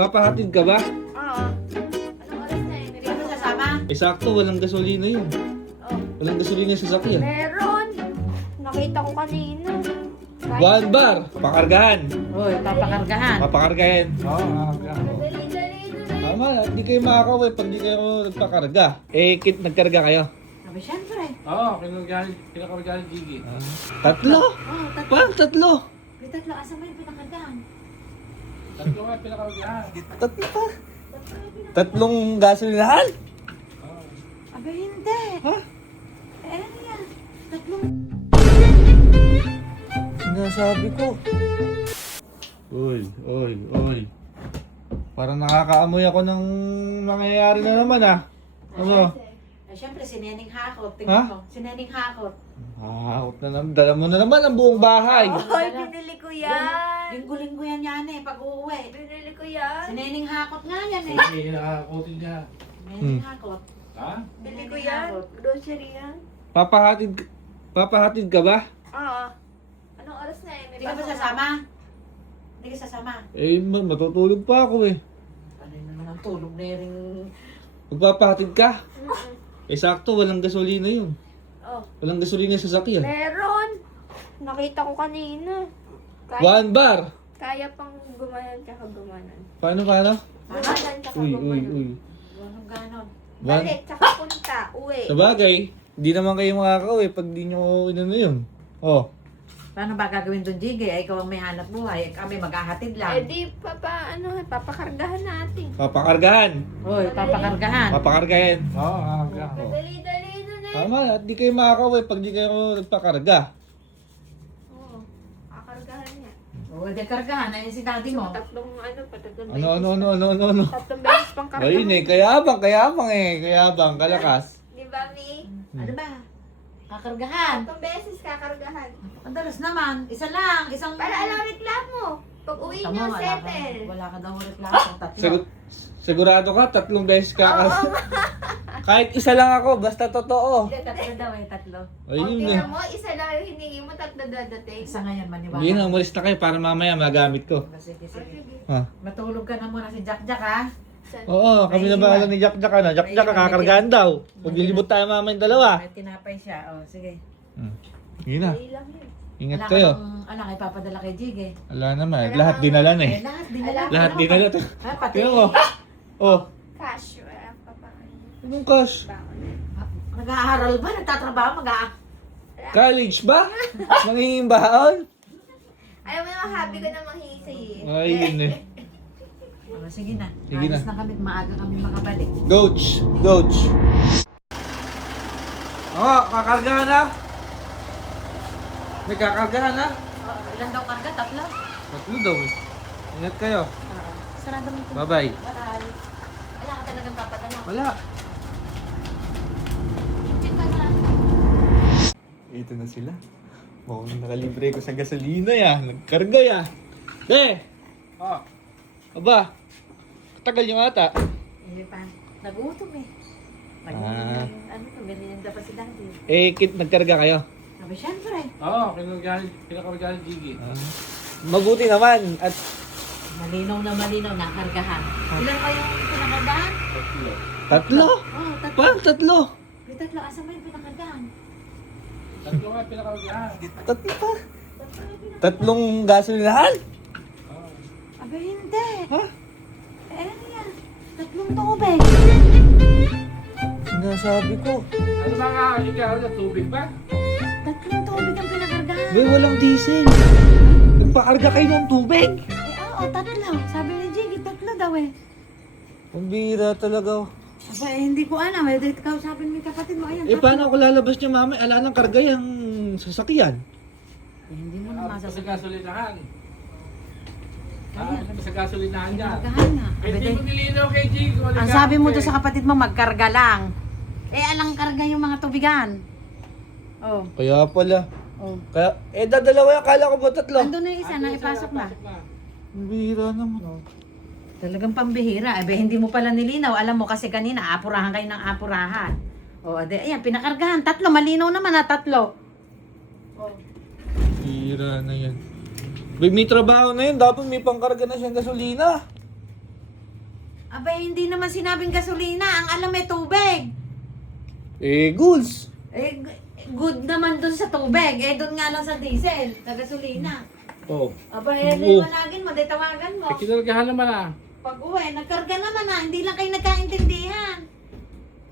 Papahatid ka ba? Oo. Anong oras na yun? Hindi mo sasama? Eh sakto, walang gasolina yun. Oh. Walang gasolina sa sasakyan. Meron. Nakita ko kanina. One bar, pakargahan. Uy, papakargahan. Papakargahan. Oo, Dali-dali na. Tama, hindi kayo makakawin pag di kayo nagpakarga. Eh, nagkarga kayo? Sabi, syempre. Oo, kinakargahan Gigi. Tatlo? Oh, tatlo. Paano tatlo? May tatlo. Asa mo yung pinakargahan? Tatlo nga pinakargahan. Tatlo pa. Tatlong gasolinahan? Abay, hindi. Ha? Eh, ano yan? Tatlong... Sinasabi ko. Uy. Parang nakakaamoy ako ng nangyayari na naman ah. Ano? Eh, syempre, si Neneng Hakot. Ha? Tingnan mo. Si Neneng Hakot. Out na naman. Dala mo na naman ang buong bahay. Ay, binili ko yan. Linggo-linggo yan eh, pag uuwi. Binili ko yan. Si Neneng Hakot nga yan eh. Sige, kinakakutin niya. Neneng Hakot. Ha? Bili ko yan. Grocery yan. Papahatid ka ba? Oo. Anong oras na yun? Hindi ka ba sasama? Hindi ka sasama? Eh, matutulog pa ako eh. Ano yun naman ang tulog na yung... Magpapahatid ka? Mm-mm. Eh, sakto, walang gasolina yun. Oh. Walang gasolina sa sasakyan. Meron. Nakita ko kanina. One bar. Kaya pang gumanon tsaka gumanon. Paano? Gumanon tsaka gumanon. Uy. Anong ganon? One. Balik, tsaka punta. Uwi. Sa bagay, hindi naman kayo makakauwi pag di nyo inano yun. Oh. Paano ba gagawin doon, Jiggy? Ay, ikaw ang may hanap buhay. Kami maghahatid Eh lang. di, papakargahan natin. Papakargahan. Uy, papakargahan. Papakargahan. Oo, Dali-dali na na. Tama, at di kayo makakauwi pag di kayo nagpakarga. Oo. Kakargahan niya. Uy, kargahan. Ayun si daddy mo. Tatlong beses. Ano? Tatlong beses pang kargahan. Ayun eh, kayabang, kalakas. Di ba, Mi? Ano ba? Kakargahan. Tatlong beses kakargahan. Ang dalas naman. Isa lang. Isang... Para alam reklamo. Pag uwi Tama, niyo, wala ka- settle. Wala ka daw reklamo. Tatlo. Sigurado ka, 3 beses Kahit isa lang ako, basta totoo. Hindi, tatlo daw eh. Tatlo. O, Ayun tingnan na. mo, isa lang yung hiningi mo, tatlo dadating. Isa ngayon, maniwala. Hindi na, umalis na kayo para mamaya magamit ko. Sige, O, sige. sige. Ha? Matulog ka na muna si Jack Jack, ha? Saan? Oo, kami na bahala ni Jack Jack. Jack Jack, kakakargaan daw. Maglilibot tayo mamaya yung dalawa. May tinapay siya. O, sige. Sige na, Dali lang yun. ingat Wala ka kayo. bang anak, ipapadala kay Jiggy. Wala naman, lahat dinala na eh. Lahat dinala. Lahat dinala. Ha, pati. Tingnan mo. Oh, Cash, wala pa pa. anong cash? Nag-aaral ba? Nagtatrabaho? College ba? Mangingin baon? Ayaw mo yung happy ko na manghingi sa'yo. Ayun eh. O, sige na. Sige na. Alis na kami. Maaga kami makabalik. Doge. Kakargahan na? May kakargahan na? Ilan daw karga? Tatlo? Tatlo daw eh. Ingat kayo. Sarado mo ito. Bye-bye. Bye. Wala ka talagang papadala. Wala. Check ka na. Ito na sila. Mukhang nakalibre ko sa gasolina ya. Nagkarga ya. Ah, Aba. Katagal nyo ata. Eh, pa. Nagutom eh. Ah. Ano to, meninda pa si daddy. Eh, nagkarga kayo? Sabi, syempre. oo, kinakargahan Gigi. Mabuti naman. At Malinaw, nakargahan. Ilan pa yung pinakargahan? Tatlo. tatlo? Oh, tatlo. Paano tatlo? May tatlo. Asa mo yung pinakargahan? Tatlo nga pinakargahan. Tatlo pa. Tatlong gasolinahan? Abay, hindi. Ha? Eh, ano yan? Tatlong tubig. Sinasabi ko. Ano ba nga ikaw na tubig ba? Tatlong tubig ang pinakargahan. May walang diesel. Nagpakarga kayo ng tubig. Oo, tatlo. Sabi ni Jiggy, tatlo daw eh. Ang bira talaga. Aba, hindi ko alam. Eh, kausapin mo yung kapatid mo. Ayan, Eh, paano ako lalabas niya mami? Ala nang karga yung sasakyan. Hindi mo na Sa masasabi. gasolinahan. Sa gasolinahan niya. Kargahan nga. Eh, di mo nilinaw kay Gigi. Ang sabi mo to sa kapatid mo, magkarga lang. Eh, alang karga yung mga tubigan. Oh, Kaya pala. oh. Kaya, dadalawa yung kala ko ba tatlo? Andun na yung isa na ipasok na. Ang bira naman. Talagang pambihira. Eh, hindi mo pala nilinaw. Alam mo kasi kanina, apurahan kayo ng apurahan. O, ayan, pinakargahan. Tatlo, malinaw naman na tatlo. Bira na yan. May trabaho na yun. Dapat may pangkarga na siyang gasolina. Abay, hindi naman sinabing gasolina. Ang alam may tubig. Goods. Eh, good naman dun sa tubig. Eh, dun nga lang sa diesel, sa gasolina. Oh. Abay, Oo. liwanagin mo, di tawagan mo. Kinargahan naman ah. Pag uwi, nagkarga naman hindi lang kayo nagkaintindihan.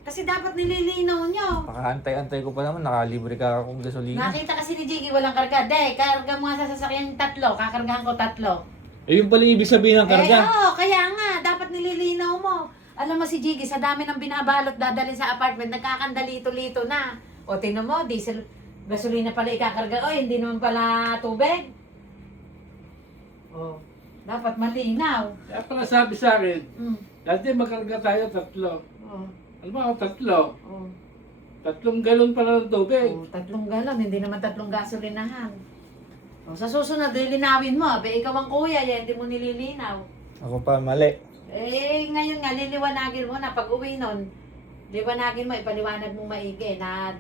Kasi dapat nililinaw nyo. Pakaantay-antay ko pa naman, nakalibre ka akong gasolina. Nakita kasi ni Jiggy walang karga. Karga mo nga sa sasakyan 3, kakargahan ko 3. Eh, yung pala yung ibig sabihin ng karga. Kaya nga, dapat nililinaw mo. Alam mo si Jiggy, sa dami ng binabalot dadalhin sa apartment, nagkakandalito-lito na. O, tingnan mo, diesel, gasolina pala ikakarga. O, hindi naman pala tubig. O, dapat malinaw. Kaya pala sabi sa akin, Mm. dati magkarga tayo 3. O, Alam mo ako 3. o, 3 galon pala ng tubig. o, 3 galon, hindi naman 3 gasolinahan. O, sa susunod, lilinawin mo. Abe, ikaw ang kuya, hindi mo nililinaw. Ako pa, mali. Eh, ngayon nga, liliwanagin mo na pag uwi nun, liwanagin mo, ipaliwanag mo maigi na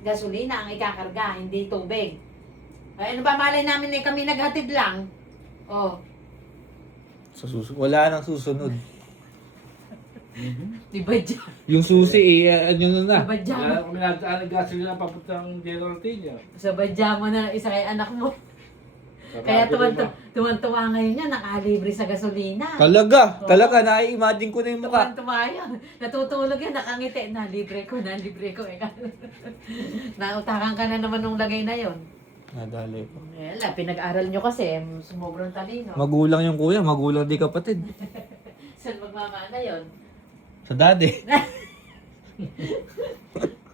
gasolina ang ikakarga, hindi tubig. Ay, ano ba, malay namin eh, kami naghatid lang. Oh, Wala nang susunod. diba dyan? Yung susi, ano na. Sabay dyan. Kaya kami nadaan ng gasolina papuntang General Tino. Sabay dyan mo na isa kay anak mo. Kaya tuwan-tuwa ngayon niya, nakalibre sa gasolina. Talaga, na-imagine ko na yung mukha. Tuwan-tuwa yan. Natutulog yan, nakangiti na, libre ko. Nautakan ka na naman nung lagay na yon. Nadali ko. Wala, pinag-aral nyo kasi, sumubrang talino. Magulang yung kuya, magulang di kapatid. Saan magmamana yon? Sa daddy.